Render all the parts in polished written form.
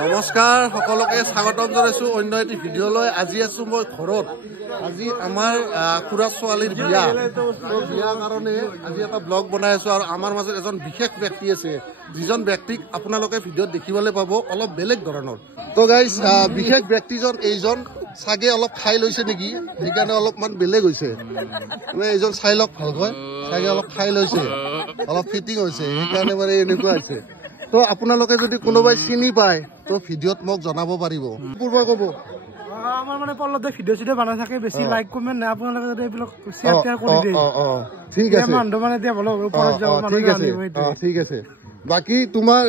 নমস্কাৰ সকলোকে স্বাগতম জনাইছো অন্য এটি ভিডিঅ'লৈ। আজি আছো মই ঘৰত। আজি আমাৰ খুৰা ছোৱালীৰ বিয়া, বিয়াৰ কাৰণে আজি এটা ব্লগ বনাই আছো আৰু আমাৰ মাজত এজন বিশেষ ব্যক্তি আছে, যিজন ব্যক্তিক আপোনালোকে ভিডিঅ'ত দেখিবলৈ পাব অলপ বেলেগ ধৰণৰ। তো গাইজ বিশেষ ব্যক্তিজন এইজন চাগে অলপ খাই লৈছে নেকি, সেইকাৰণে অলপমান বেলেগ হৈছে। মানে এইজন চাই লওক ভালকৈ, চাগে অলপ খাই লৈছে, অলপ ফিটিং হৈছে, সেইকাৰণে মানে এনেকুৱা হৈছে। তো আপোনালোকে যদি কোনোবাই চিনি পায় তো ভিডিঅ'ত মোক জনাব পাৰিব। পূৰ্ব ক'ব আমাৰ মানে পলতে ভিডিঅ' চিডিঅ' বনাই থাকে, বেছি লাইক কমেণ্ট নাই, আপোনালোকে যদি এইবিলাক শ্বেয়াৰ টেয়াৰ কৰি দিয়ে ঠিক আছে, মানুহ মানে এতিয়া ভাল ওপৰত যাব। ঠিক আছে। বাকী তোমাৰ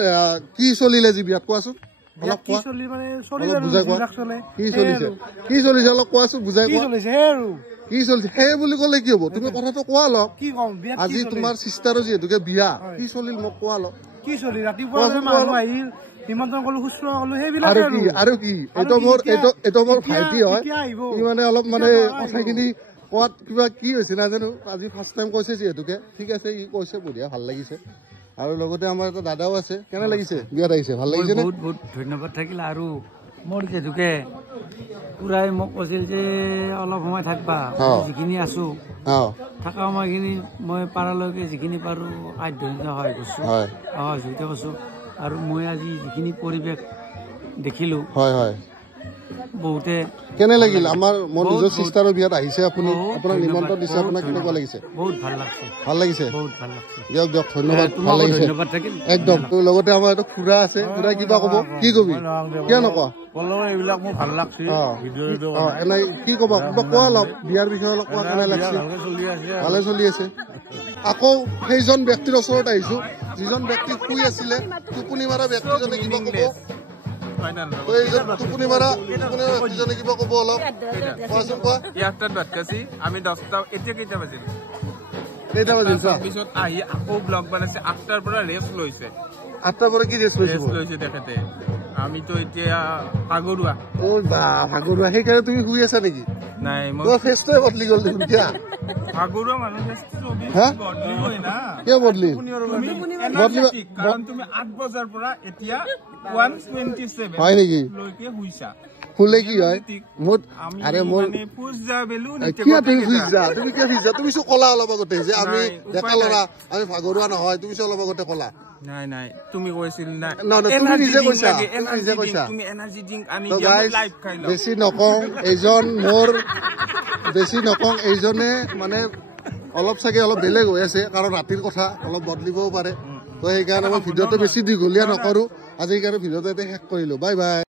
কি চলিলে যি বিয়াত কোৱাচোন অলপ কোৱা, বুজাই কোৱা কি চলিছে অলপ কোৱাচোন, বুজাই কোৱা কি চলিছে। সেই বুলি ক'লে কি হ'ব, তুমি কথাটো কোৱা অলপ। আজি তোমাৰ চিষ্টাৰৰ যিহেতুকে বিয়া, কি চলিল মোক কোৱা অলপ। কি চলি ৰাতিপুৱা মানুহ আহি নিমন্ত্ৰণ কৰিলো, শুশ্ৰূষা কৰিলো, সেইবিলাক আৰু কি এইটো মোৰ ভাইটি হয়, সি মানে অলপ মানে কথাখিনি কোৱাত কিবা কি হৈছে নাজানো, আজি ফাৰ্ষ্ট টাইম কৈছে যিহেতুকে। ঠিক আছে, ই কৈছে বঢ়িয়া, ভাল লাগিছে। আৰু লগতে আমাৰ এটা দাদাও আছে। কেনে লাগিছে বিয়াত আহিছে, ভাল লাগিছে? বহুত বহুত ধন্যবাদ থাকিল। আৰু মোৰ যিহেতুকে পুৰাই মোক কৈছিল যে অলপ সময় থাকবা, যিখিনি আছো থকা সময়খিনি মই পাৰালৈকে যিখিনি পাৰো সাধ্য সহায় কৰিছো, সহযোগিতা কৰিছো। আৰু মই আজি যিখিনি পৰিৱেশ দেখিলো, বহুতে কেনে লাগিল? আমাৰ মোৰ নিজৰ চিষ্টাৰৰ বিয়াত আহিছে আপুনি, আপোনাক নিমন্ত্ৰণ দিছে, আপোনাক কেনেকুৱা লাগিছে? বহুত ভাল লাগছে, ভাল লাগিছে, বহুত ভাল লাগছে। দিয়ক দিয়ক, ধন্যবাদ, ভাল লাগিছে, ধন্যবাদ থাকিল একদম। লগতে আমাৰ এইটো খুৰা আছে, খুৰা কিবা ক'ব? কি কবি, কিয় নকোৱা? এইবিলাক মোৰ ভাল লাগছে। এনে কি ক'বা, কিবা কোৱা অলপ, বিয়াৰ বিষয়ে অলপ কোৱা, কেনে লাগিছে? ভালে চলি আছে। আকৌ সেইজন ব্যক্তিৰ ওচৰত আহিছো, যিজন ব্যক্তি শুই আছিলে, টোপনি মাৰা ব্যক্তিজনে কিবা ক'ব? টোপনি মাৰা ব্যক্তিজনে কিবা ক'ব অলপ কোৱাচোন, কোৱা। আমি 10টা, এতিয়া কেইটা বাজিল? কেইটা বাজিল পিছত আহি আকৌ ব্লগ বনাইছে, 8টাৰ পৰা ৰেষ্ট লৈছে। 8টাৰ পৰা কি ৰেষ্ট লৈছে তেখেতে? আমিতো এতিয়া ভাগৰুৱা। ভাগৰুৱা, সেইকাৰণে তুমি শুই আছা নেকি? নাই, মই ফেচটোৱে বদলি গ'ল দেখোন। কিয় ভাগৰুৱা মানুহ কিয় বদলি? কাৰণ তুমি 8 বজাৰ পৰা এতিয়া 1:27 হয় নেকি লৈকে শুইছা। শুলে কি হয়? তুমি কিয় শুইছা? তুমি চো কলা অলপ আগতে যে আমি ডেকা ল'ৰা, আমি ভাগৰুৱা নহয়, তুমি চো অলপ আগতে কলা। নাই, তুমি কৈছিল নাই, তুমি নিজে কৈছা। বেছি নকওঁ, এইজনে মানে অলপ চাগে অলপ বেলেগ হৈ আছে, কাৰণ ৰাতিৰ কথা অলপ বদলিবও পাৰে। তো সেইকাৰণে মই ভিডিঅ'টো বেছি দীঘলীয়া নকৰো আজি, সেইকাৰণে ভিডিঅ'টো শেষ কৰিলো। Bye bye.